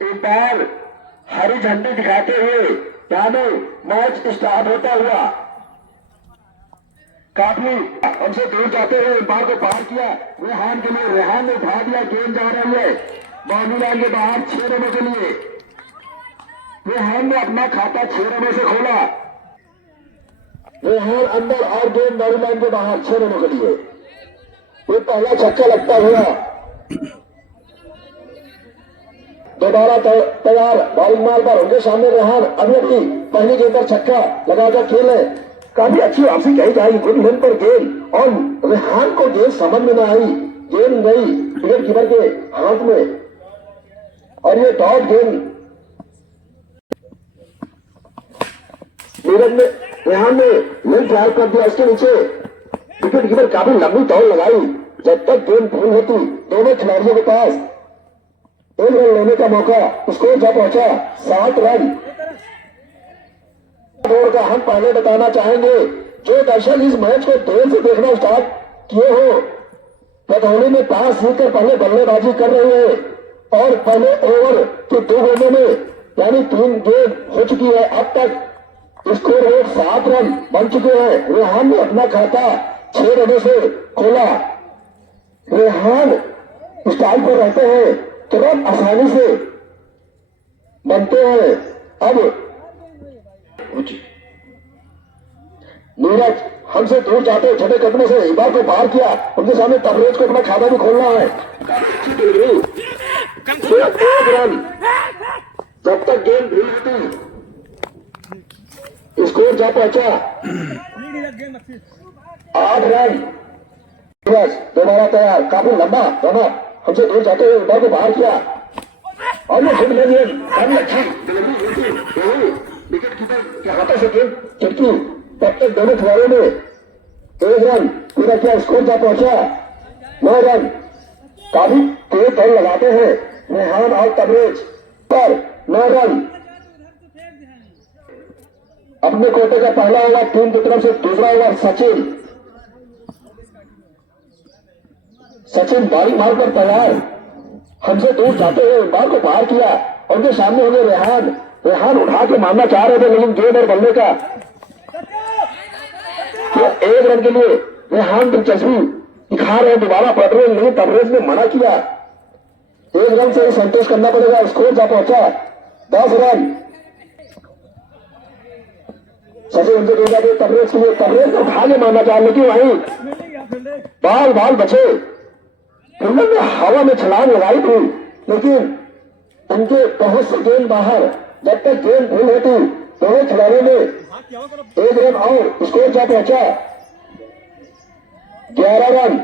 एक बार हरी झंडी दिखाते हुए यानी मैच स्टार्ट होता हुआ काफी हमसे दूर जाते हुए एम्पायर को पार किया। रेहान के लिए रेहान ने उठा दिया, गेंद जा रही है बाउंड्री लाइन के बाहर 6 रनों के लिए। रेहान ने अपना खाता 6 रनों से खोला। रेहान अंदर और गेंद बाउंड्री लाइन के बाहर 6 रनों के लिए। ये पहला छक्का लगता हुआ दोबारा तैयार बॉलिंग मार पर उनके सामने रेहान अभी अपनी पहली गेंद पर छक्का लगाकर खेले। काफी अच्छी वापसी कही जाएगी, गुड लेंथ पर गेंद और रेहान को गेंद समझ में न आई, गेंद गई विकेट कीपर के हाथ में और ये डॉट गेंद नीरज ने रेहान ने लेंथ ड्राइव कर दिया। उसके नीचे विकेट कीपर काफी लंबी दौड़ लगाई। जब तक गेंद भूल होती दोनों खिलाड़ियों के पास 1 रन लेने का मौका। स्कोर जा पहुंचा 7 रन। दौड़ का हम पहले बताना चाहेंगे, जो दर्शक इस मैच को देर से देखना स्टार्ट किए हो, प्रधानी में टॉस जीतकर पहले बल्लेबाजी कर रहे हैं और पहले ओवर के 2 गेंदों में यानी 3 गेंद हो चुकी है। अब तक स्कोर रेट 7 रन बन चुके हैं। रेहान ने अपना खाता 6 रनों से खोला। रेहान स्टाइल पर रहते हैं, तुरंत आसानी से बनते हैं। अब नीरज हमसे दूर जाते छोटे कदमों से एक बार को पार किया। उनके सामने तबरेज को अपना खाता भी खोलना है। सिर्फ 1 रन जब तक गेंद भूल होती। स्कोर जा पहुंचा 8 रन। दोबारा तैयार, काफी लंबा रना हमसे दूर जाते हुए बार को बाहर किया और ये हिट लगी। विकेट कीपर के हाथों से गेंद चिपकी। तब तक दोनों खिलाड़ियों ने 1 रन पूरा किया। स्कोर जा पहुंचा 9 रन। काफी तेज दौड़ लगाते हैं रेहान और तबरेज पर 9 रन। अपने कोटे का पहला ओवर टीम की तरफ से, दूसरा ओवर सचिन बॉलिंग मार पर तैयार। हमसे दूर जाते हुए बार को पार किया। उनके सामने होंगे रेहान। रेहान उठा के मारना चाह रहे थे लेकिन गेंद और बल्ले का 1 रन के लिए रेहान दिलचस्पी दिखा रहे हैं। दोबारा पलट रहे लेकिन तबरेज ने मना किया। 1 रन से ही संतोष करना पड़ेगा। स्कोर जा पहुंचा 10 रन। सचिन उनसे दूर जाते तबरेज के लिए। तबरेज ने उठा के मारना चाह लेकिन वहीं बाल बचे। फील्डर ने हवा में छलांग लगाई थी लेकिन उनके बहुत से गेंद बाहर। जब तक गेंद भूल होती दोनों खिलाड़ियों ने 1 रन और स्कोर जा पहुंचा 11 रन।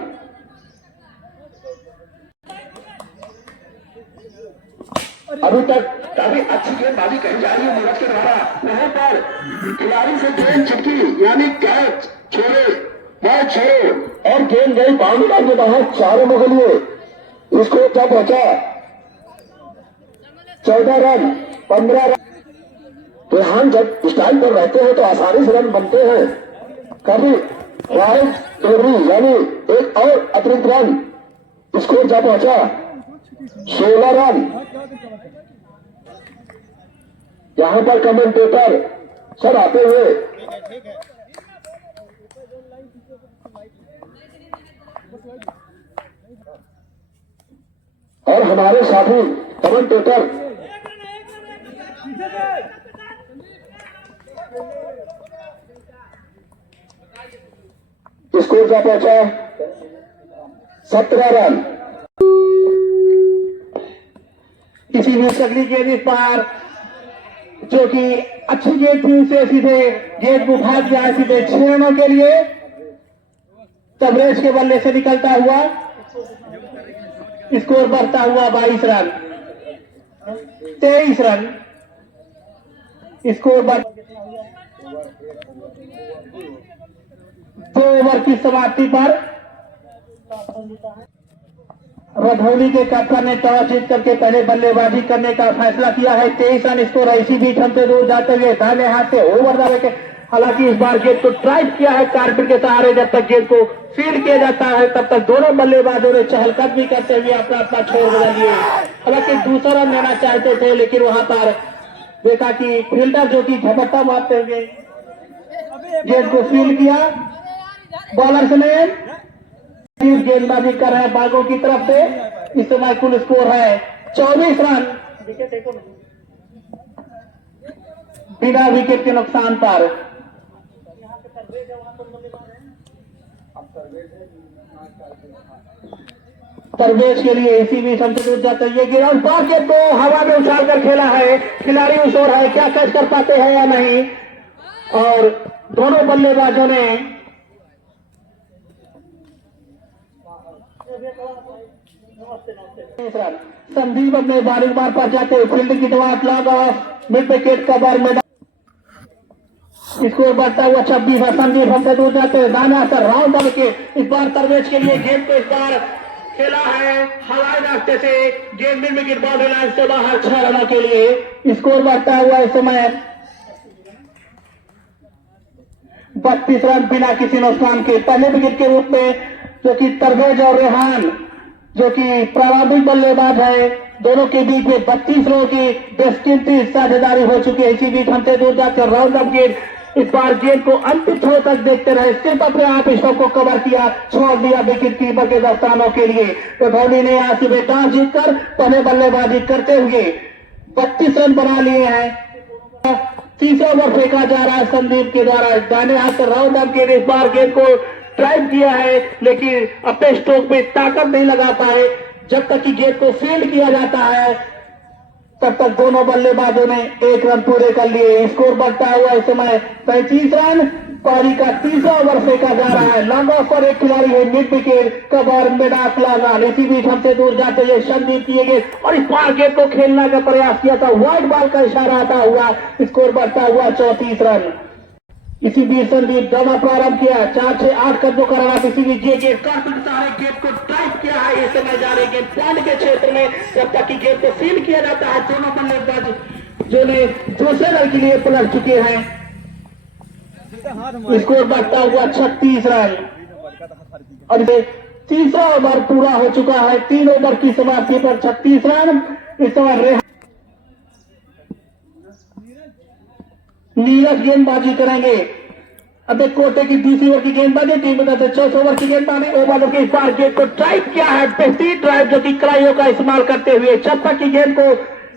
अभी तक काफी अच्छी गेंदबाजी कही जा रही है नीरज के द्वारा। वहां पर खिलाड़ी से गेंद चिपकी यानी कैच छोड़े, मैच छोड़े और गेंद गई बाउंड्री लाइन के बाहर 4 रनों के लिए। स्कोर जा पहुंचा 14 रन 15 रन। रेहान जब स्टाइल पर रहते हैं तो आसानी से रन बनते हैं। कभी वाइड डिलीवरी यानी 1 और अतिरिक्त रन। स्कोर जा पहुंचा 16 रन। यहां पर कमेंटेटर सब आते हुए और हमारे साथी कमेंटेटर स्कोर जा पहुंचा 17 रन। किसी भी सकली गेंद इस पार जो कि अच्छी गेंद थी उसे सीधे गेंद को उठा दिया सीधे 6 रनों के लिए। तबरेज के बल्ले से निकलता हुआ स्कोर बढ़ता हुआ 22 रन 23 रन। स्कोर बढ़ 2 ओवर की समाप्ति पर रधौली के कप्तान ने टॉस जीत करके पहले बल्लेबाजी करने का फैसला किया है। 23 रन स्कोर है। इसी बीच हमसे दूर जाते हुए दाहिने हाथ से ओवर दावे के हालांकि इस बार गेंद को ड्राइव किया है कारपेट के सहारे। जब तक गेंद को फील्ड किया जाता है तब तक दोनों बल्लेबाजों ने चहलकदमी करते हुए अपना अपना छोर बदल लिए। हालांकि दूसरा रन लेना चाहते थे, लेकिन वहां पर देखा कि फील्डर जो कि झपट्टा मारते हुए गेंद को फील्ड किया। बॉलर्स ने गेंदबाजी कर रहे हैं बागों की तरफ से। इस समय कुल स्कोर है 24 रन बिना विकेट के नुकसान पर। तरवेज के लिए इसी बीच हमसे दूर जाते हुए गिराउंड बास्केट को हवा में उछाल कर खेला है। खिलाड़ी उस ओर है, क्या कैच कर पाते हैं या नहीं। और दोनों बल्लेबाजों ने संदीप अपने बार पर जाते हुए फील्ड की दवा लॉग ऑफ मिड विकेट का बार मैदान स्कोर बढ़ता हुआ 26 है। संदीप हमसे दूर जाते हैं दाना सर राउंड बन के इस बार तरवेज के लिए गेंद को इस बार खेला है हवाई रास्ते से। गेंद मिड विकेट बाउंड्री लाइन से बाहर 6 रनों के लिए स्कोर बढ़ता हुआ इस समय 32 रन बिना किसी नुकसान के। पहले विकेट के रूप में जो कि तरवेज और रेहान जो कि प्रारंभिक बल्लेबाज है, दोनों के बीच में 32 रनों की बेशकीमती साझेदारी हो चुकी है। इसी बीच हमसे दूर जाकर राउंड ऑफ गेंद इस बार गेंद को अंतिम थ्रो तक देखते रहे, सिर्फ अपने आप स्टॉक को कवर किया, छोड़ दिया विकेट कीपर के दस्तानों के लिए। तो धोनी ने यहाँ सुबह टॉस जीतकर पहले बल्लेबाजी करते हुए 32 रन बना लिए हैं। तीसरा ओवर फेंका जा रहा है संदीप के द्वारा दाहिने हाथ से राउंड ऑफ गेंद। इस बार गेंद को ड्राइव किया है, लेकिन अपने स्ट्रोक में ताकत नहीं लगा पाए। जब तक कि गेंद को फील्ड किया जाता है तब तक दोनों बल्लेबाजों ने 1 रन पूरे कर लिए। स्कोर बढ़ता हुआ इस समय 35 रन। पारी का तीसरा ओवर फेंका जा रहा है। लॉन्ग ऑफ पर एक खिलाड़ी है मिड विकेट कब और मिडाक लाल। इसी बीच हमसे दूर जाते हुए संदीप किए गए और इस बार गेंद को खेलने का प्रयास किया था, व्हाइट बॉल का इशारा आता हुआ स्कोर बढ़ता हुआ 34 रन। इसी बीच संदीप दौड़ा प्रारंभ किया 4-6-8 कदमों का रन। इसी बीच ये गेंद कारपेट सारे गेंद को ड्राइव किया है। इस समय जा रही गेंद पॉइंट के क्षेत्र में। जब तक कि गेंद को फील्ड किया जाता है दोनों बल्लेबाज जो ने दूसरे रन के लिए पलट चुके हैं। स्कोर बढ़ता हुआ 36 रन और तीसरा ओवर पूरा हो चुका है। 3 ओवर की समाप्ति पर 36 रन। इस समय नीरज गेंदबाजी करेंगे। अब एक कोटे की दूसरी ओवर की गेंदबाजी टीम में से चौथे ओवर की गेंदबाजी ओवरों के इस बार गेंद को ड्राइव किया है, बेहतरीन ड्राइव जो कि कलाइयों का इस्तेमाल करते हुए। जब तक की गेंद को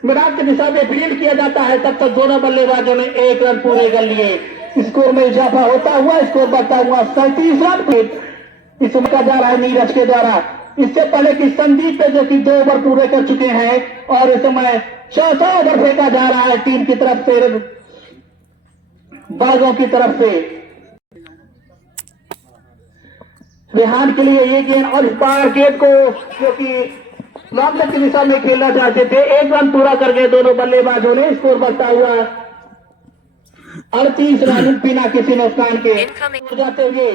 मैदान की दिशा में फील्ड किया जाता है तब तक दोनों बल्लेबाजों ने 1 रन पूरे कर लिए। स्कोर में इजाफा होता हुआ स्कोर बढ़ता हुआ 37 रन इस समय का जा रहा है नीरज के द्वारा। इससे पहले कि संदीप पे जो कि 2 ओवर पूरे कर चुके हैं और इस समय चौथा ओवर फेंका जा रहा है टीम की तरफ से, बागों की तरफ से। रेहान के लिए ये गेंद और इस बार गेंद को जो कि लॉन्ग की दिशा में खेलना चाहते थे 1 रन पूरा कर गए दोनों बल्लेबाजों ने। स्कोर बढ़ता हुआ 38 रन बिना किसी नुकसान के। जाते हुए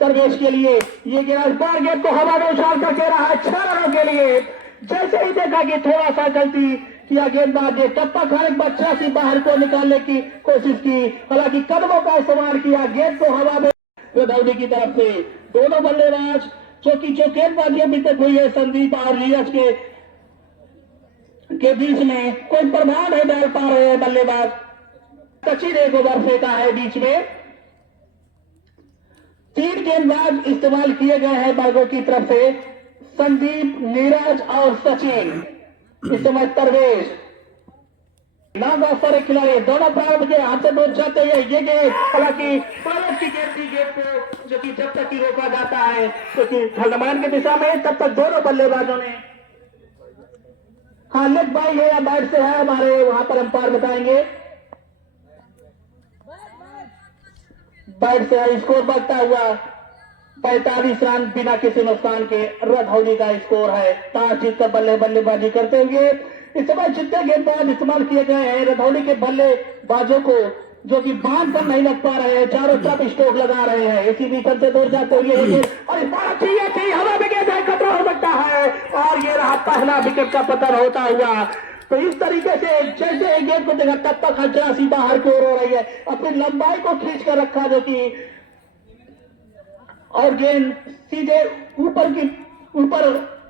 तरवेज के लिए ये गेंद इस बार गेंद को हवा में उछाल कर दे रहा है 6 रनों के लिए। जैसे ही देखा कि थोड़ा सा गलती किया गेंदबाज ने टप्पा खाने बच्चा से बाहर को निकालने की कोशिश की, हालांकि कदमों का इस्तेमाल किया गेंद को हवा में धोनी की तरफ से। दोनों बल्लेबाज जो गेंदबाजी अभी तक हुई है संदीप और नीरज के बीच में कोई प्रभाव नहीं डाल पा रहे हैं बल्लेबाज। सचिन 1 ओवर फेंका है बीच में। 3 गेंदबाज इस्तेमाल किए गए हैं बागों की तरफ से, संदीप, नीरज और सचिन। इस समय तरवेज लॉन्ग ऑफ पर एक खिलाड़ी दोनों प्रारंभ के हाथ से दूर जाते हुए ये गेंद, हालांकि पायलट की गेंद को जो कि जब तक की रोका जाता है क्योंकि हल्दमान की दिशा में तब तक दोनों बल्लेबाजों ने लेग बाई है या बैट से है हमारे वहां पर अंपायर बताएंगे। बैट से है। स्कोर बढ़ता हुआ 45 रन बिना किसी नुकसान के। धोनी का स्कोर है। टॉस जीतकर बल्लेबाजी करते हुए इस समय जितने गेंदबाज इस्तेमाल किए गए हैं धोनी के बल्लेबाजों को जो कि बांध पर नहीं लग पा रहे हैं, चारों तरफ स्ट्रोक लगा रहे हैं। इसी बीच से दूर जाते हुए और इस बार अच्छी हवा में गेंद खतरा हो सकता है और ये रहा पहला विकेट का पतन होता हुआ। तो इस तरीके से जैसे गेंद को देखा तब तक हजरासी बाहर की ओर हो रही है, अपनी लंबाई को खींच कर रखा जो कि, और गेंद सीधे ऊपर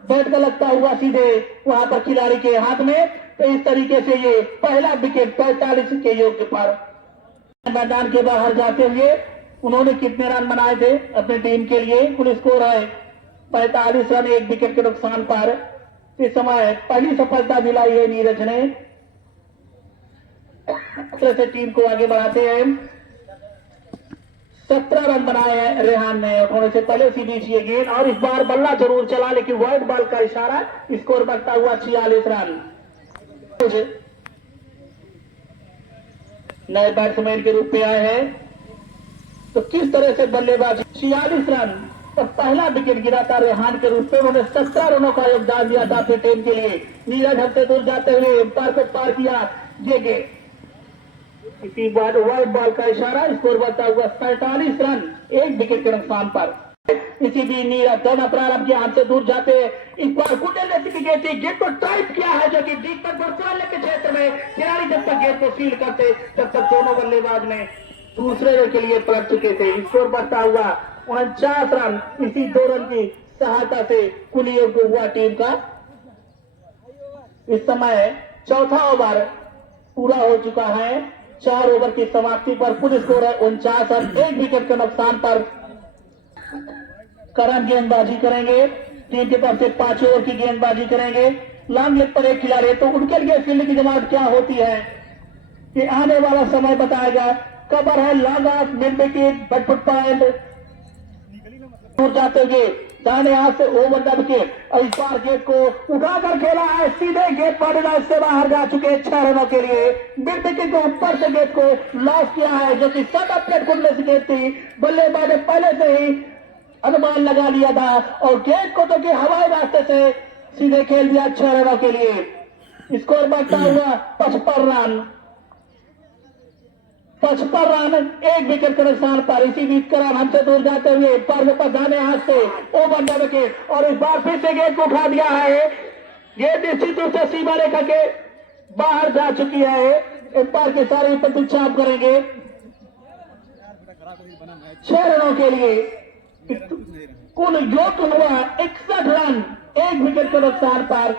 बैट का लगता हुआ सीधे वहां पर खिलाड़ी के हाथ में। तो इस तरीके से ये पहला विकेट 45 के योग पर। मैदान के बाहर जाते हुए उन्होंने कितने रन बनाए थे अपनी टीम के लिए? कुल स्कोर है 45 रन, 1 विकेट के नुकसान पर। इस समय पहली सफलता दिलाई है नीरज ने। से टीम को आगे बढ़ाते हैं। 17 रन बनाए हैं रेहान ने उठाने से पहले इसी बीच ये गेंद, और इस बार बल्ला जरूर चला लेकिन वाइड बॉल का इशारा, स्कोर बढ़ता हुआ 46 रन। नए बैट्समैन के रूप में आए हैं तो किस तरह से बल्लेबाजी। 46 रन तो पहला विकेट गिरा था रेहान के रूप में। उन्होंने 17 रनों का योगदान दिया था अपनी टीम के लिए। नीरज हमसे दूर जाते हुए एम्पायर को पार किया, ये गेंद इसी बाद वाइड बॉल का इशारा, स्कोर बढ़ता हुआ 47 रन, 1 विकेट के नुकसान पर। इसी भी नीरज दौड़ प्रारंभ किया, हमसे दूर जाते इस बार कुंडल की गेंद को टाइप किया है जो कि डीप तक बरसाने के क्षेत्र में खिलाड़ी जब तक गेंद को फील करते तब तक दोनों बल्लेबाज में दूसरे के लिए पलट चुके थे। स्कोर बढ़ता हुआ 49 रन, इसी 2 रन की सहायता से कुल योग हुआ टीम का। इस समय चौथा ओवर पूरा हो चुका है। 4 ओवर की समाप्ति पर कुल स्कोर है 49 रन, 1 विकेट के नुकसान पर। करण गेंदबाजी करेंगे, टीम की तरफ से 5 ओवर की गेंदबाजी करेंगे। लॉन्ग लेग पर एक खिलाड़ी, तो उनके लिए फील्ड की जमात क्या होती है ये आने वाला समय बताएगा। कवर है long off, mid wicket, but foot point दूर जाते हुए दाहिने हाथ से ओवर द विकेट, और इस बार गेंद को उठाकर खेला है, सीधे गेंद बॉर्डर से बाहर जा चुके 6 रनों के लिए। मिड विकेट के ऊपर से गेंद को लॉस किया है जो कि शॉर्ट ऑफ प्लेट कुंडले से गेंद थी। बल्लेबाज ने पहले से ही अनुमान लगा लिया था और गेंद को तो कि हवाई रास्ते से सीधे खेल दिया 6 रनों के लिए। स्कोर बढ़ता हुआ 55 रन, 55 रन, 1 विकेट के नुकसान पर। इसी बीच करण हमसे दूर जाते हुए पर दाने हाथ से ओवर द विकेट, और इस बार फिर से गेंद को उठा दिया है। गेंद निश्चित रूप से सीमा रेखा के बाहर जा चुकी है। एम्पायर की सारी प्रतीक्षा आप करेंगे। 6 रनों के लिए कुल योग हुआ 61 रन, 1 विकेट के नुकसान पर।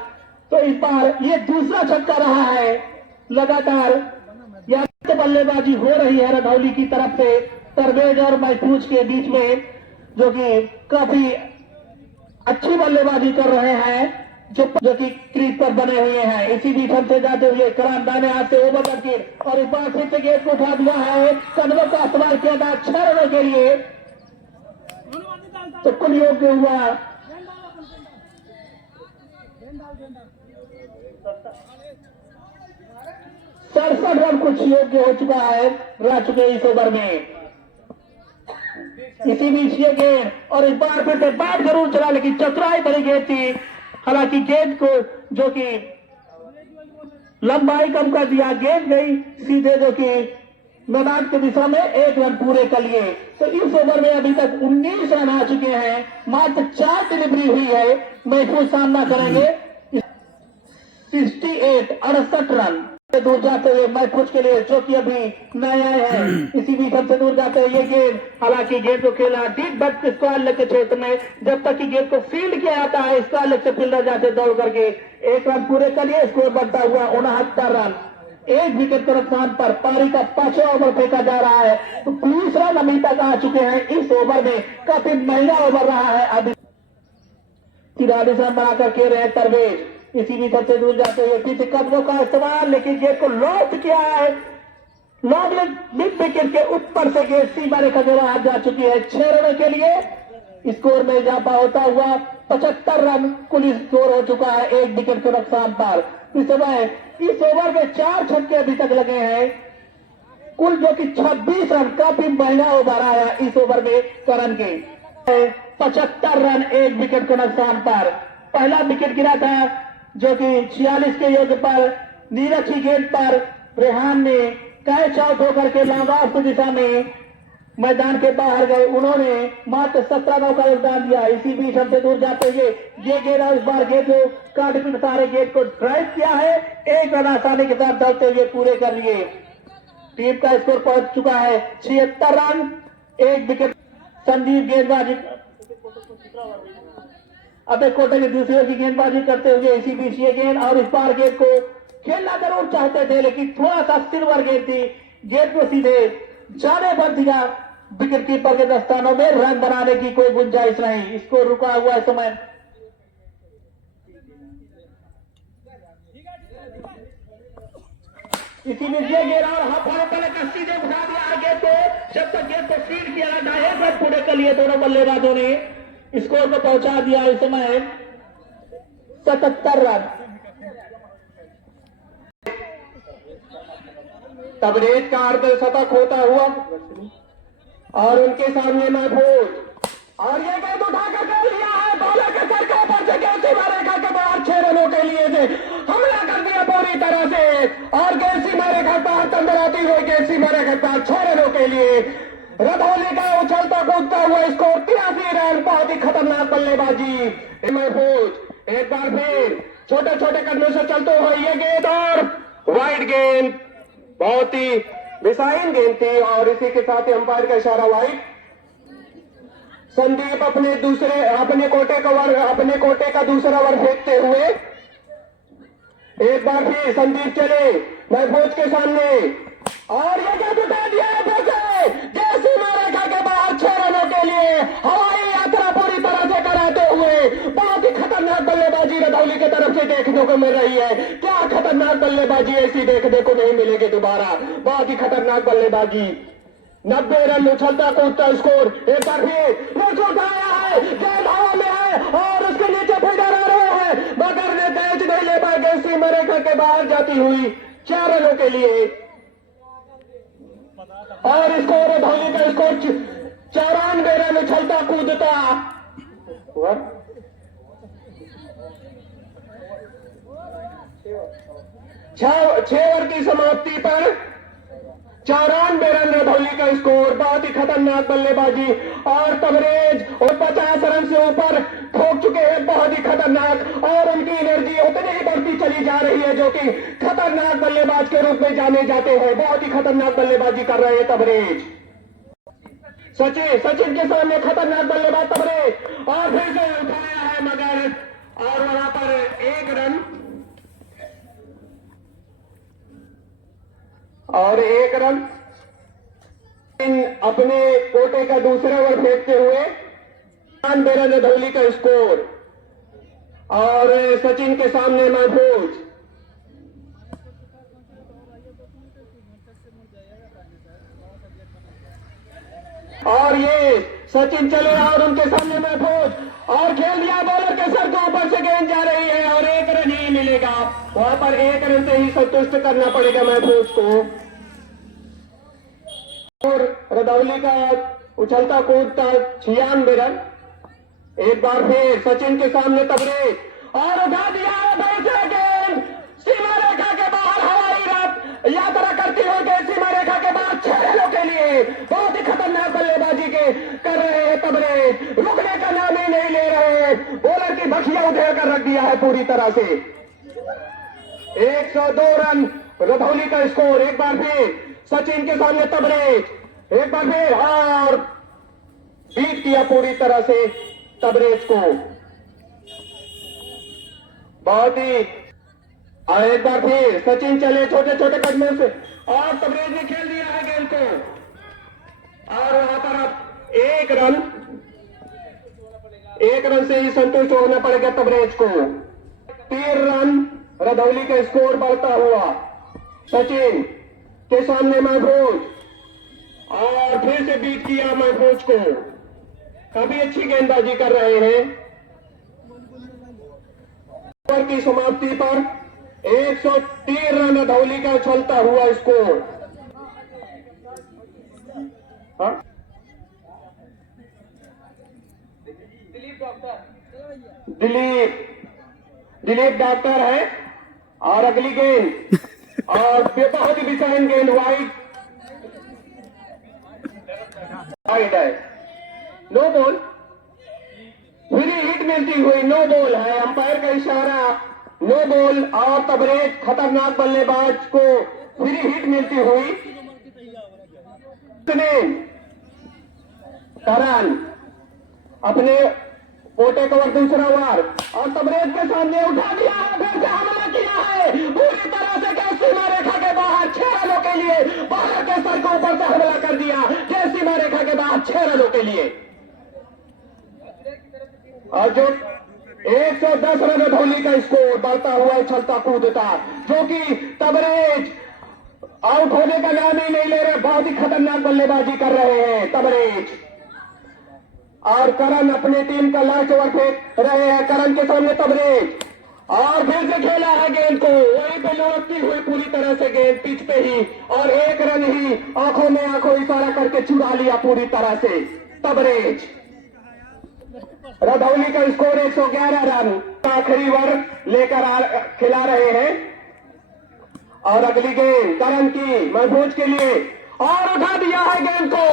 तो इस बार ये दूसरा छक्का रहा है लगातार। यह बल्लेबाजी हो रही है रधौली की तरफ से परवेज और महफूज के बीच में, जो कि काफी अच्छी बल्लेबाजी कर रहे हैं, जो कि क्रीज पर बने हुए हैं। इसी बीच हमसे जाते हुए करण दाने हाथ से ओवर द विकेट, और इस बार फिर से गेंद को उठा दिया है, कदमों का इस्तेमाल किया था 6 रनों के लिए। तो कुल योग हुआ 67 रन कुछ योग्य हो चुका है, रह चुके इस ओवर में। इसी बीच ये गेंद, और इस बार फिर से बैट जरूर चला लेकिन चतुराई भरी गेंद थी। हालांकि गेंद को जो कि लंबाई कम कर दिया, गेंद गई सीधे जो कि मैदान की दिशा में 1 रन पूरे कर लिए। तो इस ओवर में अभी तक 19 रन आ चुके हैं, मात्र 4 डिलीवरी हुई है। महफूज सामना करेंगे 68 रन दूर जाते हुए महफूज के लिए, जो कि अभी नए आए हैं। इसी बीच हमसे दूर जाते हुए ये गेंद, हालांकि गेंद को खेला डीप बट स्क्वायर लेग के क्षेत्र में, जब तक कि गेंद को फील्ड किया जाता है स्क्वायर लेग से फील्डर जाते दौड़ करके 1 रन पूरे कर लिए। स्कोर बढ़ता हुआ 69 रन, 1 विकेट के नुकसान पर। पारी का 5वां ओवर फेंका जा रहा है, तो 20 रन अभी तक आ चुके हैं इस ओवर में। काफी महंगा ओवर रहा है। अभी 43 रन बनाकर खेल रहे हैं परवेज। इसी भी सबसे दूर जाते हुए पीछे कदमों का इस्तेमाल, लेकिन गेंद को लॉस किया है। लॉन्ग लेग मिड विकेट के ऊपर से गेंद सीमा रेखा के बाहर जा चुकी है 6 रनों के लिए। स्कोर में इजाफा होता हुआ 75 रन कुल स्कोर हो चुका है, 1 विकेट के नुकसान पर। इस समय इस ओवर में 4 छक्के अभी तक लगे हैं, कुल जो कि 26 रन। काफी महंगा ओवर आया इस ओवर में करण के। 75 रन, 1 विकेट के नुकसान पर। पहला विकेट गिरा था जो कि 46 के योग पर, नीरज की गेंद पर रेहान ने कैच आउट होकर के लॉन्ग ऑफ की दिशा में मैदान के बाहर गए। उन्होंने मात्र 17 रनों का योगदान दिया। इसी बीच हमसे दूर जाते हुए ये गेंद इस बार गेंद को काट पीट सारे गेंद को ड्राइव किया है। 1 रन आसानी के साथ दौड़ते हुए पूरे कर लिए। टीम का स्कोर पहुंच चुका है 76 रन, 1 विकेट। संदीप गेंदबाजी अब एक कोटे के दूसरे की गेंदबाजी करते हुए इसी बीच ये गेंद और इस बार गेंद को खेलना जरूर चाहते थे, लेकिन थोड़ा सा सिल्वर गेंद थी। गेंद को सीधे जाने पर दिया। विकेट कीपर के दस्तानों में रन बनाने की कोई गुंजाइश नहीं। इसको रुका हुआ समय इसी में ये गेंद और हथौड़े पहले का सीधे उठा दिया गेंद को। जब तक गेंद को फीड किया जाए रन पूरे कर लिए दोनों बल्लेबाजों ने। स्कोर को पहुंचा दिया इस समय 77 रन। तबरेज का अर्धशतक होता हुआ और उनके सामने महफूज और ये गेंद उठाकर कर लिया है। बॉलर के सर के ऊपर से गेंद सीमा रेखा के बाहर 6 रनों के लिए से हमला कर दिया पूरी तरह से और गेंद सीमा रेखा पर तंदराती हुई गेंद सीमा रेखा पर 6 रनों के लिए। रधौली का उछलता कूदता हुआ स्कोर 83 रन। बहुत ही खतरनाक बल्लेबाजी महफूज। एक बार फिर छोटे छोटे कदमों से चलते हुए ये गेंद और वाइड गेंद बहुत ही मिसाइल गेंद थी और इसी के साथ ही अंपायर का इशारा वाइड। संदीप अपने कोटे का दूसरा ओवर फेंकते हुए एक बार फिर संदीप चले महफूज के सामने और ये गेंद उठा दिया सीमा रेखा के बाहर 6 रनों के लिए हवाई यात्रा पूरी तरह से कराते हुए। बहुत ही खतरनाक बल्लेबाजी रधौली की तरफ से देखने को मिल रही है। क्या खतरनाक बल्लेबाजी ऐसी देखने को नहीं मिलेगी दोबारा। बहुत ही खतरनाक बल्लेबाजी। 90 रन उछलता कूदता स्कोर। एक बार फिर नीचे उठाया है, गेंद हवा में है और उसके नीचे फील्डर आ रहे हैं मगर ने तेज नहीं ले पाए। गेंद सीमा रेखा के बाहर जाती हुई 4 रनों के लिए और स्कोर धोनी का स्कोर 94 रन उछलता कूदता। 6 ओवर की समाप्ति पर 94 रन रधौली का स्कोर। बहुत ही खतरनाक बल्लेबाजी और तबरेज और 50 रन से ऊपर ठोक चुके हैं। बहुत ही खतरनाक और उनकी एनर्जी उतनी ही बढ़ती चली जा रही है जो कि खतरनाक बल्लेबाज के रूप में जाने जाते हैं। बहुत ही खतरनाक बल्लेबाजी कर रहे हैं तबरेज। सचिन के सामने खतरनाक बल्लेबाज तबरेज और फिर से उठाया है मगर और वहां पर 1 रन और 1 रन। अपने कोटे का दूसरा ओवर फेंकते हुए 93 रन रधौली का स्कोर और सचिन के सामने महफूज। और ये सचिन चले और उनके सामने महफूज और खेल दिया। बॉलर के सर के ऊपर से गेंद जा रही है और 1 रन ही मिलेगा। वहां पर 1 रन से ही संतुष्ट करना पड़ेगा महफूज को। और रधौली का उछलता कूदता 96 रन। एक बार फिर सचिन के सामने तबरेज और उठा दिया है गेंद सीमा रेखा के बाहर हवाई यात्रा करती हुई गेंद सीमा रेखा के बाहर 6 रनों के लिए। बहुत ही खतरनाक बल्लेबाजी के कर रहे हैं तबरेज। रुकने का नाम ही नहीं ले रहे। बॉलर की बखिया उधेड़ कर रख दिया है पूरी तरह से। 102 रन रधौली का स्कोर। एक बार फिर सचिन के सामने तबरेज एक बार फिर और बीट किया पूरी तरह से तबरेज को। बहुत ही एक बार फिर सचिन चले छोटे छोटे कदमों से और तबरेज ने खेल दिया है गेंद को और वहां पर अब 1 रन से ही संतुष्ट होना पड़ेगा तबरेज को। 3 रन रधौली का स्कोर बढ़ता हुआ। सचिन के सामने महफूज और फिर से बीट किया महफूज को। काफी अच्छी गेंदबाजी कर रहे हैं। ओवर की समाप्ति पर 103 रन रधौली का उछलता हुआ स्कोर। दिलीप डॉक्टर है और अगली गेंद और बहुत ही विशाल गेंद वाइड साइड है, नो बॉल, फ्री हिट मिलती हुई नो बॉल है, अंपायर का इशारा नो बॉल। और तबरेज खतरनाक बल्लेबाज को फ्री हिट मिलती हुई। करण अपने पोटे कवर दूसरा वार और तबरेज के सामने उठा दिया है, फिर से हमला किया है पूरी तरह से के सीमा रेखा के बाहर 6 रनों के लिए, बाहर के सर को ऊपर से हमला कर दिया के सीमा रेखा के बाहर 6 रनों के लिए। और जो 110 रन धोनी का स्कोर बढ़ता हुआ उछलता कूदता, जो कि तबरेज आउट होने का नाम ही नहीं ले रहे, बहुत ही खतरनाक बल्लेबाजी कर रहे हैं तबरेज। और करण अपनी टीम का लास्ट ओवर फेंक रहे हैं, करण के सामने तबरेज और फिर से खेला है गेंद को, वहीं पे लौटती हुई पूरी तरह से गेंद पिच पे ही, और एक रन ही आंखों में आंखों इशारा करके चुरा लिया पूरी तरह से तबरेज। रधौली का स्कोर 111 रन आखिरी ओवर लेकर खिला रहे हैं। और अगली गेंद करण की महफूज के लिए, और उठा दिया है गेंद को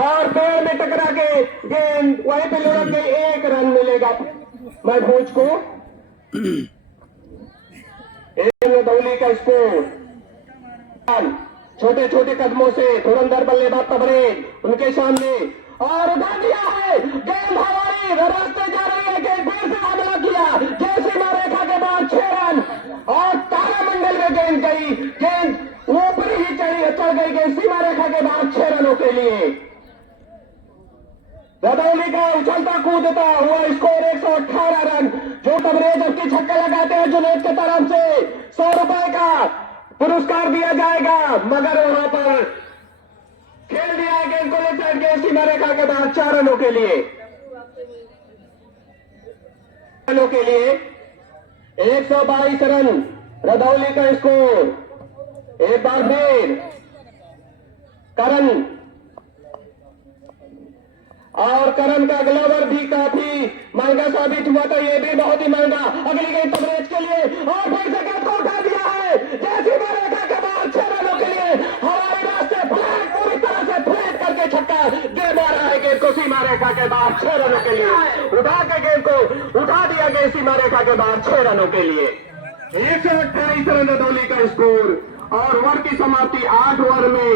और पेड़ में टकरा के गेंद वहीं पे लुढ़क गई, 1 रन मिलेगा महफूज को। रधौली का स्कोर। छोटे छोटे कदमों से धुरंधर बल्लेबाज तबरेज उनके सामने, और उठा दिया है गेंद हवाई रास्ते जा रही है, गेंद फिर से हमला किया जैसी रेखा के बाद 6 रन, और तारामंडल में गेंद गई, गेंद ऊपर ही चढ़ गई गेंद सीमा रेखा के बाद 6 रनों के लिए। रधौली का उछलता कूदता हुआ स्कोर 118 रन, जो तबरेज अब की छक्का लगाते हैं जुनैद की तरफ से 100 रुपए का पुरस्कार दिया जाएगा, मगर वहां पर खेल दिया गेंद को लेकर के सीमा रेखा के बाद 4 रनों के लिए। 122 रन रधौली का स्कोर। एक बार फिर करण, और करण का अगला ओवर भी काफी महंगा साबित हुआ था, ये भी बहुत ही महंगा। अगली गेंद तबरेज के लिए, और फिर से गेंद को उठा दिया है जैसी रेखा के बाद 6 रनों के लिए, हवाई रास्ते फ्लैट पूरी तरह से फ्लैट करके छक्का दे मारा है गेंद को सीमा रेखा के बाद 6 रनों के लिए, उठा के गेंद को उठा दिया गया सीमा रेखा के बाद 6 रनों के लिए। 128 रन रधौली का स्कोर, और ओवर की समाप्ति 8 ओवर में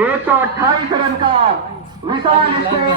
128 रन का विशाल स्कोर।